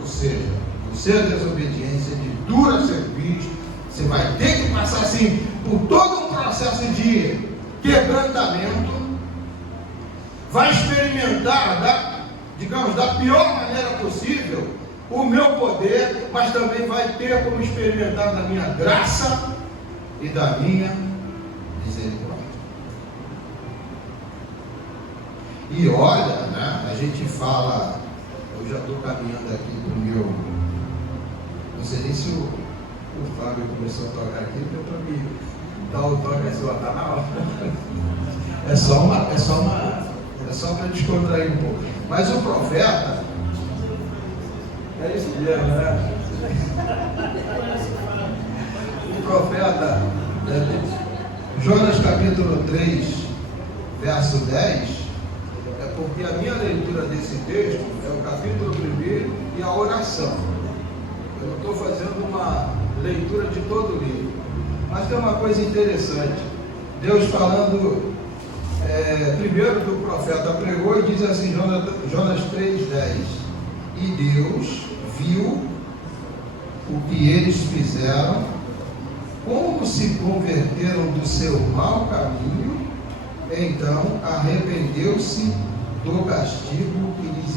Ou seja, você é desobediência de dura serviço, você vai ter que passar assim por todo um processo de quebrantamento, vai experimentar, da pior maneira possível, o meu poder, mas também vai ter como experimentar da minha graça e da minha misericórdia. E olha, né, a gente fala, eu já estou caminhando aqui para o meu, não sei nem se o Fábio começou a tocar aqui, porque eu estou me dar o toque assim, ó, tá na hora. É só para descontrair um pouco. Mas o profeta, é isso mesmo, né? O profeta, Jonas capítulo 3, verso 10, é porque a minha leitura desse texto é o capítulo 1 e a oração. Eu não estou fazendo uma leitura de todo o livro, mas tem uma coisa interessante. Deus falando, primeiro que o profeta pregou e diz assim, Jonas 3,10: e Deus viu o que eles fizeram, como se converteram do seu mau caminho, então arrependeu-se do castigo que lhes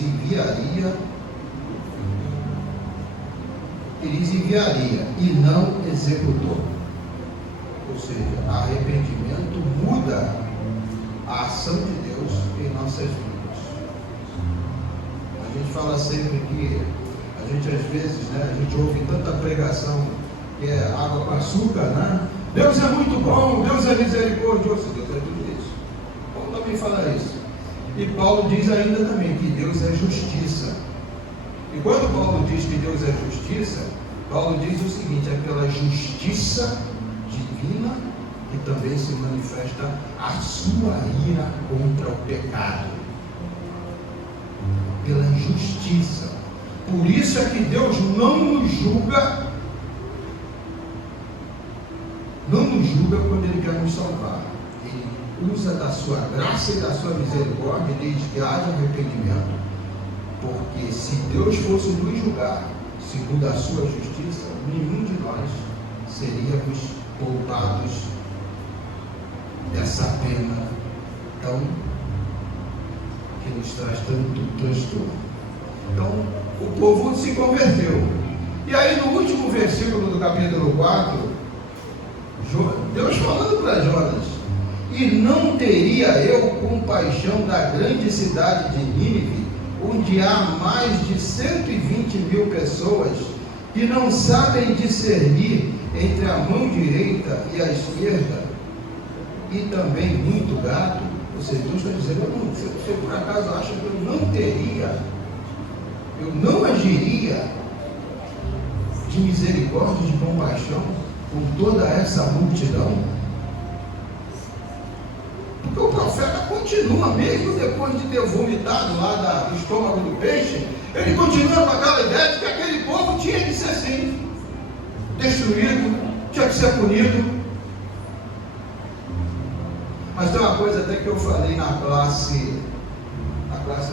enviaria e não executou. Ou seja, arrependimento muda a ação de Deus em nossas vidas. A gente fala sempre que a gente às vezes, né, a gente ouve tanta pregação que é água com açúcar, né? Deus é muito bom, Deus é misericordioso. Deus é tudo isso. Paulo também fala isso. E Paulo diz ainda também que Deus é justiça. E quando Paulo diz que Deus é justiça, Paulo diz o seguinte: é pela justiça divina que também se manifesta a sua ira contra o pecado. Pela justiça. Por isso é que Deus não nos julga quando Ele quer nos salvar. Ele usa da sua graça e da sua misericórdia desde que haja arrependimento. Porque se Deus fosse nos julgar segundo a sua justiça, nenhum de nós seríamos poupados dessa pena tão que nos traz tanto transtorno. Então, o povo se converteu. E aí no último versículo do capítulo 4, Deus falando para Jonas: e não teria eu compaixão da grande cidade de Nínive, onde há mais de 120 mil pessoas que não sabem discernir entre a mão direita e a esquerda, e também muito gado. Ou seja, Deus está dizendo: se você por acaso acha que eu não agiria de misericórdia, de compaixão com toda essa multidão? Porque o profeta continua, mesmo depois de ter vomitado lá do estômago do peixe, ele continua com aquela ideia de que aquele povo tinha que ser assim, destruído, tinha que ser punido. Mas tem uma coisa até que eu falei na classe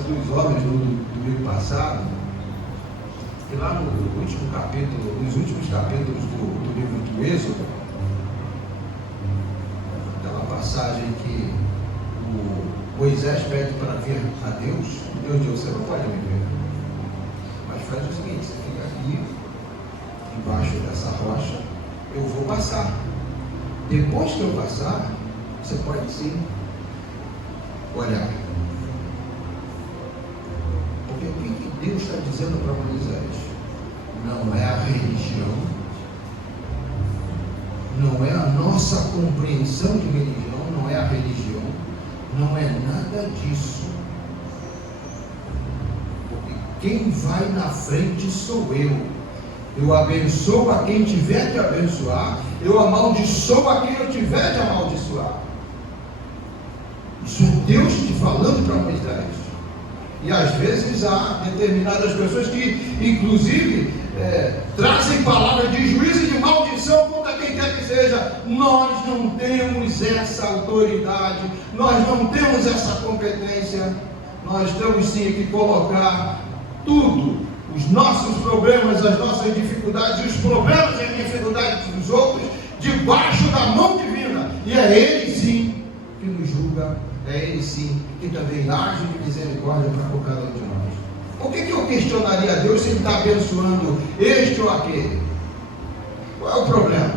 dos homens do domingo passado, que lá no último capítulo, nos últimos capítulos do livro do Êxodo, aquela passagem que o Moisés pede para ver a Deus, e Deus diz: você não pode me ver, mas faz o seguinte, você fica aqui embaixo dessa rocha, eu vou passar, depois que eu passar, você pode sim olhar. Porque o que Deus está dizendo para Moisés? Não é a religião, não é a nossa compreensão de religião, não é a religião, não é nada disso. Porque quem vai na frente sou eu. Eu abençoo a quem tiver de abençoar, eu amaldiçoo a quem eu tiver de amaldiçoar. Isso é Deus te falando para Moisés. E às vezes há determinadas pessoas que, inclusive, trazem palavras de juízo e de maldição contra quem quer que seja. Nós não temos essa autoridade, nós não temos essa competência. Nós temos sim que colocar tudo, os nossos problemas, as nossas dificuldades, os problemas e as dificuldades dos outros, debaixo da mão divina. E é Ele sim que nos julga é Ele sim que também age de misericórdia para com cada um de nós. Por que eu questionaria a Deus se Ele está abençoando este ou aquele? Qual é o problema?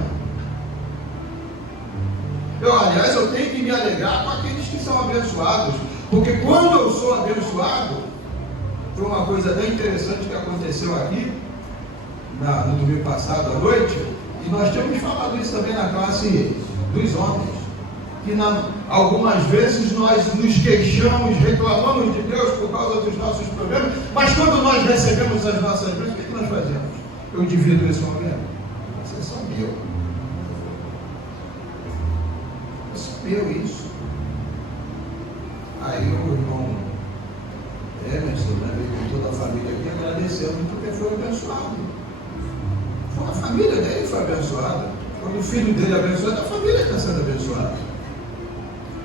Aliás, eu tenho que me alegrar com aqueles que são abençoados, porque quando eu sou abençoado, foi uma coisa bem interessante que aconteceu aqui, no domingo passado à noite, e nós tínhamos falado isso também na classe dos homens, que algumas vezes nós nos queixamos, reclamamos de Deus por causa dos nossos problemas, mas quando nós recebemos as nossas bênçãos, o que nós fazemos? Eu divido isso com alguém. Você é só meu. É só meu isso. Aí o irmão Emerson, veio com toda a família aqui, agradeceu muito porque foi abençoado. A família dele foi abençoada. Quando o filho dele é abençoado, a família está sendo abençoada.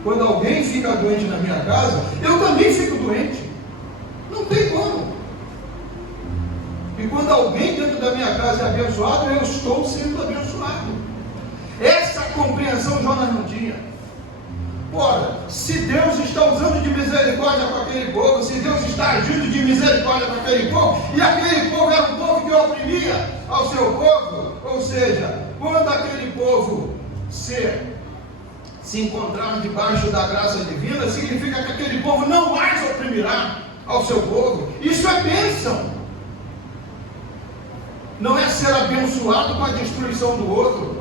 Quando alguém fica doente na minha casa, eu também fico doente. Não tem como. E quando alguém dentro da minha casa é abençoado, eu estou sendo abençoado. Essa compreensão Jonas não tinha. Ora, se Deus está usando de misericórdia com aquele povo, se Deus está agindo de misericórdia com aquele povo, e aquele povo era um povo que oprimia ao seu povo, ou seja, quando aquele povo se encontrar debaixo da graça divina, significa que aquele povo não mais oprimirá ao seu povo. Isso é bênção. Não é ser abençoado com a destruição do outro.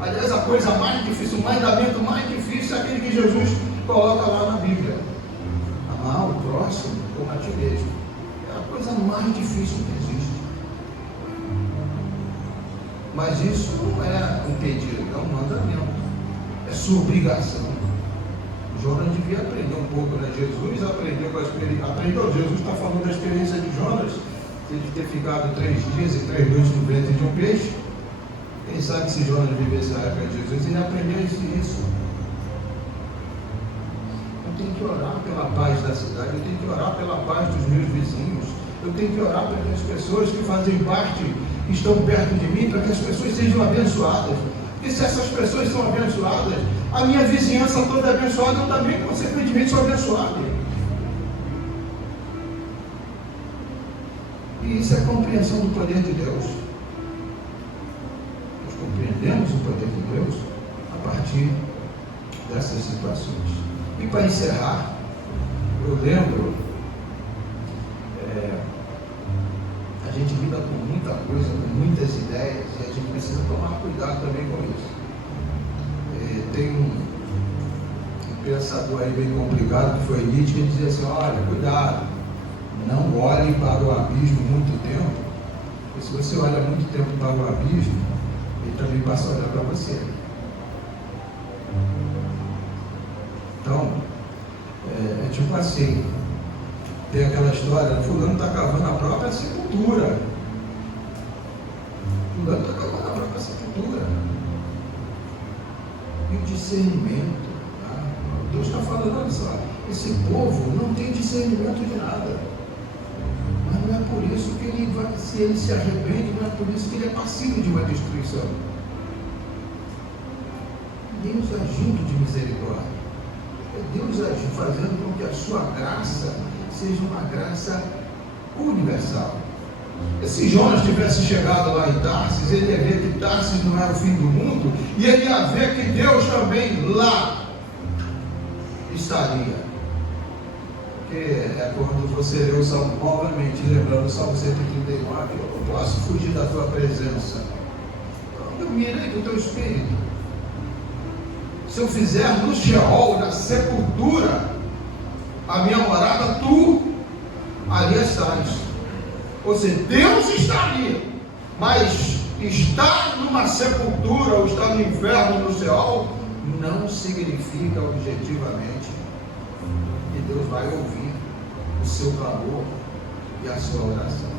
Aliás, a coisa mais difícil, o mandamento mais difícil é aquele que Jesus coloca lá na Bíblia: amar o próximo como a ti mesmo. É a coisa mais difícil que existe. Mas isso não é um pedido, é um mandamento, é sua obrigação. Jonas devia aprender um pouco, né? Jesus aprendeu com a experiência. Jesus está falando da experiência de Jonas, de ter ficado 3 dias e 3 noites no ventre de um peixe. Quem sabe se Jonas vivesse na época de Jesus, ele aprendeu isso. Eu tenho que orar pela paz da cidade, eu tenho que orar pela paz dos meus vizinhos, eu tenho que orar pelas pessoas que fazem parte, que estão perto de mim, para que as pessoas sejam abençoadas. E se essas pessoas são abençoadas, a minha vizinhança toda é abençoada, eu também, consequentemente, sou abençoado. E isso é compreensão do poder de Deus. Nós compreendemos o poder de Deus a partir dessas situações. E para encerrar, eu lembro, a gente lida com muita coisa, com muitas ideias, e a gente precisa tomar cuidado também com isso. Tem um pensador aí bem complicado, que foi Nietzsche, que dizia assim: olha, cuidado, não olhe para o abismo muito tempo, porque se você olha muito tempo para o abismo, ele também passa a olhar para você. Então, é tipo assim, tem aquela história, fulano está cavando a própria sepultura. Fulano está cavando a própria sepultura. E o discernimento, tá? Deus está falando, olha só, esse povo não tem discernimento de nada. Mas não é por isso que ele vai, se ele se arrepende, não é por isso que ele é passivo de uma destruição. Deus agindo de misericórdia. É Deus agindo, fazendo com que a sua graça seja uma graça universal. E se Jonas tivesse chegado lá em Tarsis, ele ia ver que Tarsis não era o fim do mundo, e ele ia ver que Deus também lá estaria. Porque é quando você lê o Salmo, novamente, lembrando o Salmo 139, eu não posso fugir da tua presença. Eu mirei do teu espírito. Se eu fizer no Sheol, na sepultura, a minha morada, tu ali estás. Ou seja, Deus está ali, mas estar numa sepultura ou estar no inferno, no Sheol, não significa objetivamente que Deus vai ouvir o seu clamor e a sua oração.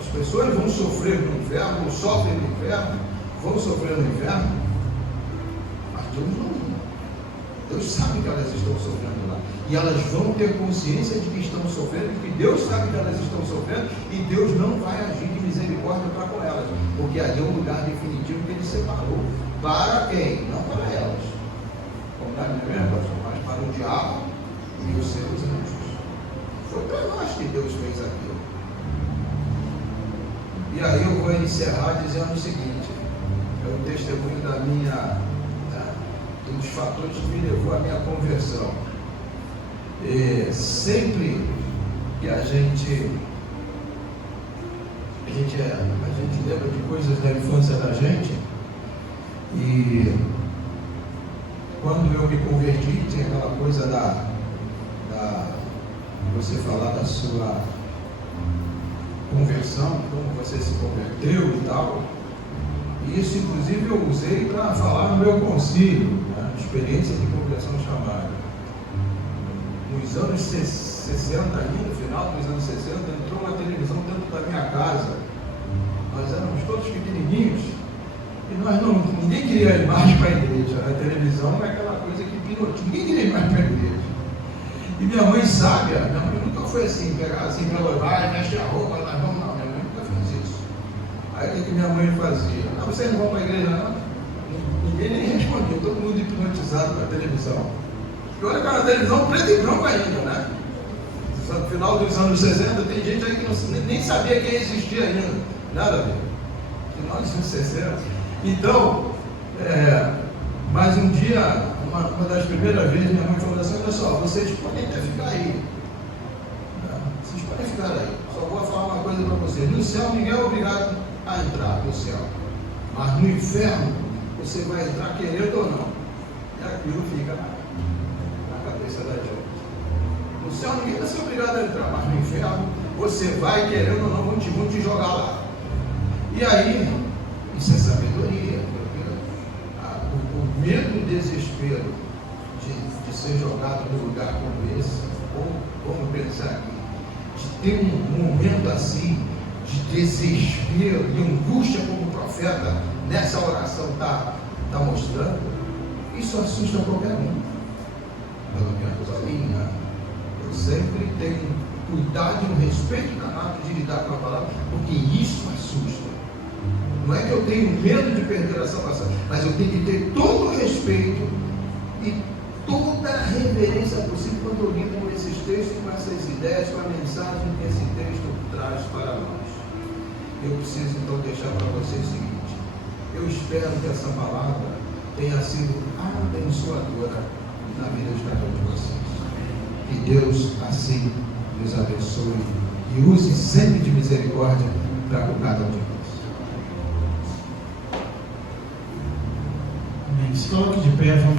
As pessoas vão sofrer no inferno, ou sofrem no inferno, vão sofrer no inferno, mas Deus não. Deus sabe que elas estão sofrendo lá, e elas vão ter consciência de que estão sofrendo, que Deus sabe que elas estão sofrendo, e Deus não vai agir de misericórdia para com elas, porque ali é o lugar definitivo que Ele separou. Para quem? Não para mesmo, pastor? Mas para o diabo e os seus anjos. Foi para nós que Deus fez aquilo. E aí eu vou encerrar dizendo o seguinte: é o testemunho um dos fatores que me levou à minha conversão. Sempre que a gente lembra de coisas da infância da gente, e quando eu me converti, tinha aquela coisa você falar da sua conversão, como você se converteu e tal. E isso, inclusive, eu usei para falar no meu concílio, né? Experiência de conversão chamada. Nos anos 60, ainda, no final dos anos 60, entrou uma televisão dentro da minha casa. Nós éramos todos pequenininhos e ninguém queria ir mais para a igreja. A televisão é aquela coisa que pilotia, ninguém queria ir mais para a igreja. E minha mãe sábia, minha mãe nunca foi assim, pegar assim para levar e vestir a roupa, nós vamos, não, minha mãe nunca fez isso. Aí o que minha mãe fazia? Não, vocês não vão para a igreja não? Ninguém nem respondia, todo mundo hipnotizado com a televisão. E olha que era a televisão preto e branco ainda, né? No final dos anos 60, tem gente aí que nem sabia quem existia ainda. Nada a ver. Final dos anos 60. Então, mas um dia, uma das primeiras vezes, minha mãe falou assim: olha só, vocês podem até ficar aí. Vocês podem ficar aí. Só vou falar uma coisa para vocês. No céu, ninguém é obrigado a entrar no céu. Mas no inferno, você vai entrar querendo ou não. E aquilo fica na cabeça da gente. No céu, ninguém vai ser obrigado a entrar. Mas no inferno, você vai querendo ou não, vão te jogar lá. E aí, isso é sabedoria. O medo e o desespero de ser jogado num lugar como esse, ou vamos pensar aqui, de ter um momento assim, de desespero, de angústia, como o profeta nessa oração está mostrando, isso assusta qualquer um. Pelo menos a mim, eu sempre tenho cuidado e um respeito danado de lidar com a palavra, porque isso assusta. Não é que eu tenho medo de perder a salvação, mas eu tenho que ter todo o respeito e toda a reverência possível quando eu lido com esses textos, com essas ideias, com a mensagem que esse texto traz para nós. Eu preciso então deixar para vocês o seguinte: eu espero que essa palavra tenha sido abençoadora na vida de cada um de vocês. Que Deus assim nos abençoe e use sempre de misericórdia para com cada um de nós. Se coloque de pé, vamos